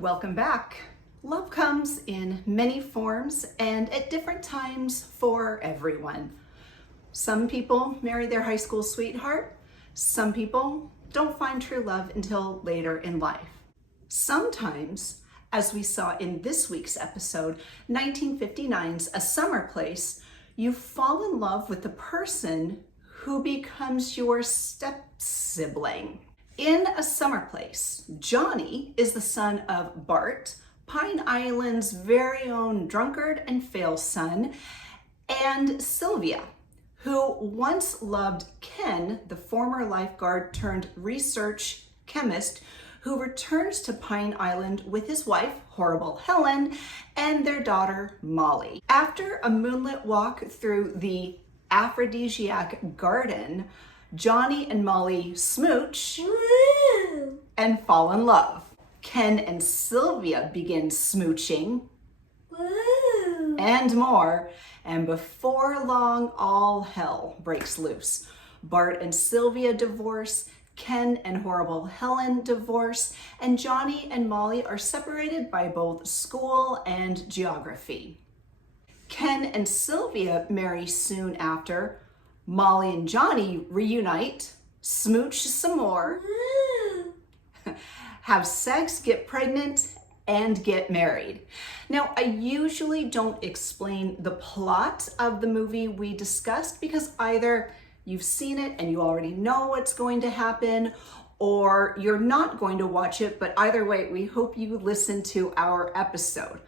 Welcome back. Love comes in many forms and at different times for everyone. Some people marry their high school sweetheart. Some people don't find true love until later in life. Sometimes, as we saw in this week's episode, 1959's A Summer Place, you fall in love with the person who becomes your step-sibling. In A Summer Place, Johnny is the son of Bart, Pine Island's very own drunkard and fail son, and Sylvia, who once loved Ken, the former lifeguard turned research chemist, who returns to Pine Island with his wife, horrible Helen, and their daughter, Molly. After a moonlit walk through the aphrodisiac garden, Johnny and Molly smooch and fall in love. Ken and Sylvia begin smooching and more, and before long, all hell breaks loose. Bart and Sylvia divorce, Ken and horrible Helen divorce, and Johnny and Molly are separated by both school and geography. Ken and Sylvia marry soon after. Molly and Johnny reunite, smooch some more, have sex, get pregnant, and get married. Now, I usually don't explain the plot of the movie we discussed because either you've seen it and you already know what's going to happen, or you're not going to watch it, but either way, we hope you listen to our episode.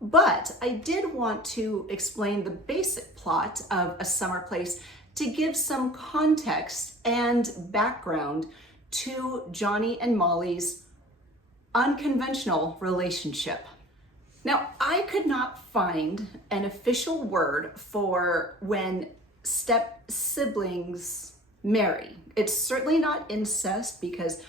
But I did want to explain the basic plot of A Summer Place to give some context and background to Johnny and Molly's unconventional relationship. Now, I could not find an official word for when step-siblings marry. It's certainly not incest because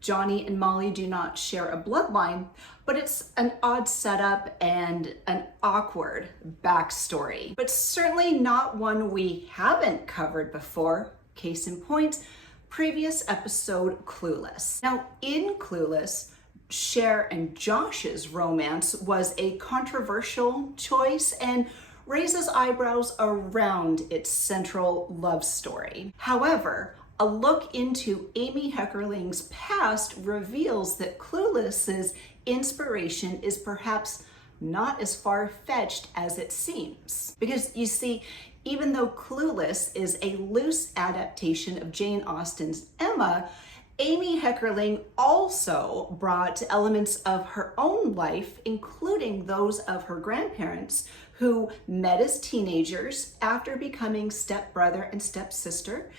Johnny and Molly do not share a bloodline, but it's an odd setup and an awkward backstory, but certainly not one we haven't covered before. Case in point, previous episode, Clueless. Now, in Clueless, Cher and Josh's romance was a controversial choice and raises eyebrows around its central love story. However, a look into Amy Heckerling's past reveals that Clueless's inspiration is perhaps not as far-fetched as it seems. Because you see, even though Clueless is a loose adaptation of Jane Austen's Emma, Amy Heckerling also brought elements of her own life, including those of her grandparents, who met as teenagers after becoming stepbrother and stepsister.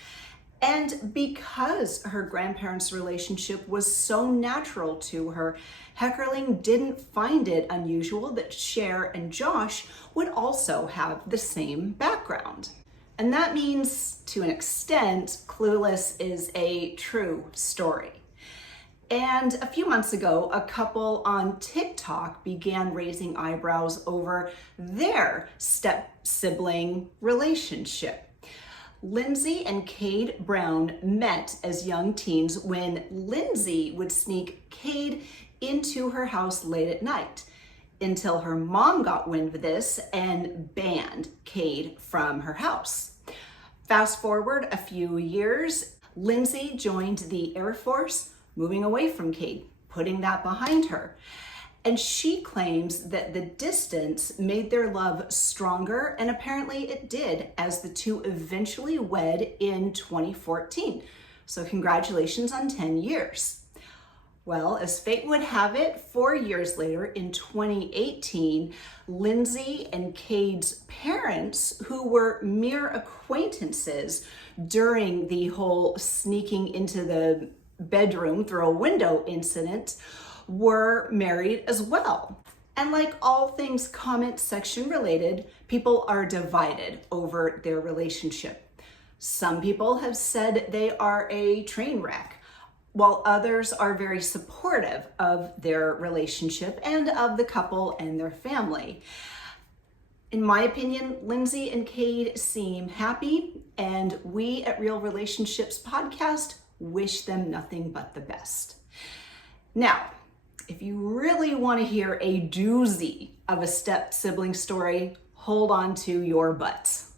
And because her grandparents' relationship was so natural to her, Heckerling didn't find it unusual that Cher and Josh would also have the same background. And that means, to an extent, Clueless is a true story. And a few months ago, a couple on TikTok began raising eyebrows over their step-sibling relationship. Lindsay and Cade Brown met as young teens when Lindsay would sneak Cade into her house late at night until her mom got wind of this and banned Cade from her house. Fast forward a few years, Lindsay joined the Air Force, moving away from Cade, putting that behind her. And she claims that the distance made their love stronger, and apparently it did, as the two eventually wed in 2014. So congratulations on 10 years. Well, as fate would have it, 4 years later, in 2018, Lindsay and Cade's parents, who were mere acquaintances during the whole sneaking into the bedroom through a window incident, were married as well. And like all things comment section related, people are divided over their relationship. Some people have said they are a train wreck, while others are very supportive of their relationship and of the couple and their family. In my opinion, Lindsay and Cade seem happy, and we at Real Relationships Podcast wish them nothing but the best. Now, If you really want to hear a doozy of a step-sibling story, hold on to your butts.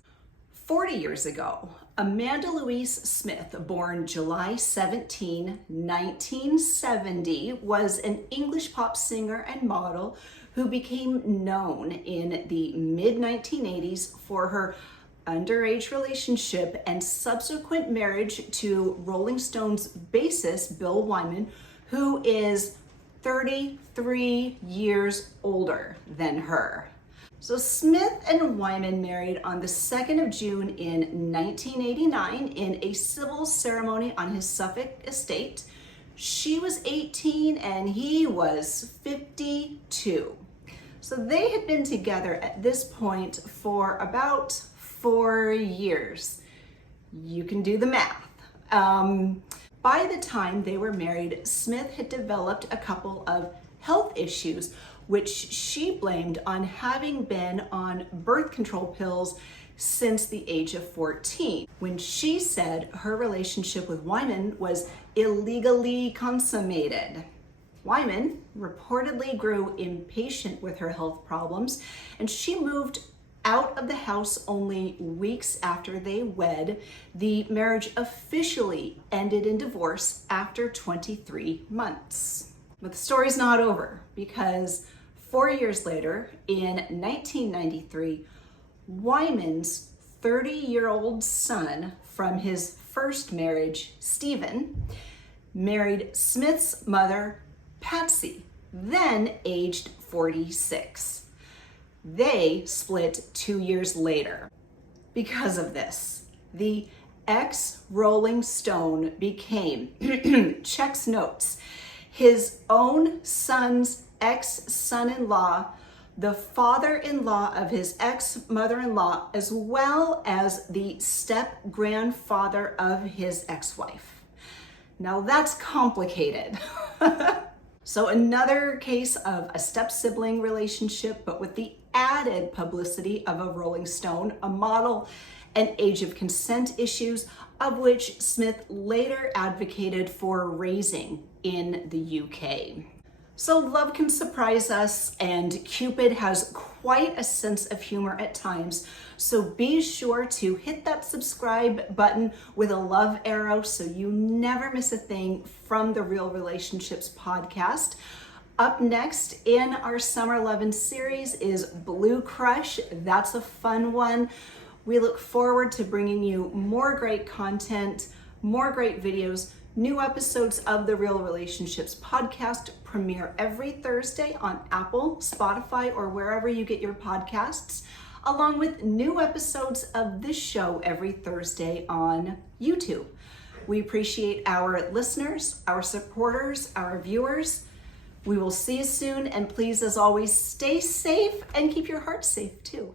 40 years ago, Amanda Louise Smith, born July 17, 1970, was an English pop singer and model who became known in the mid-1980s for her underage relationship and subsequent marriage to Rolling Stones bassist Bill Wyman, who is 33 years older than her. So Smith and Wyman married on the 2nd of June in 1989 in a civil ceremony on his Suffolk estate. She was 18 and he was 52. So they had been together at this point for about 4 years. You can do the math. By the time they were married, Smith had developed a couple of health issues, which she blamed on having been on birth control pills since the age of 14, when she said her relationship with Wyman was illegally consummated. Wyman reportedly grew impatient with her health problems, and she moved out of the house only weeks after they wed. The marriage officially ended in divorce after 23 months. But the story's not over, because 4 years later, in 1993, Wyman's 30-year-old son from his first marriage, Stephen, married Smith's mother, Patsy, then aged 46. They split 2 years later. Because of this, the ex-Rolling Stone became, checks notes, his own son's ex-son-in-law, the father-in-law of his ex-mother-in-law, as well as the step-grandfather of his ex-wife. Now that's complicated. So another case of a step-sibling relationship, but with the added publicity of a Rolling Stone, a model, and age of consent issues, of which Smith later advocated for raising in the UK. So love can surprise us, and Cupid has quite a sense of humor at times. So be sure to hit that subscribe button with a love arrow so you never miss a thing from the Real Relationships podcast. Up next in our Summer Lovin' series is Blue Crush. That's a fun one. We look forward to bringing you more great content, more great videos. New episodes of the Real Relationships podcast premiere every Thursday on Apple, Spotify, or wherever you get your podcasts, along with new episodes of this show every Thursday on YouTube. We appreciate our listeners, our supporters, our viewers. We will see you soon, and please, as always, stay safe and keep your heart safe too.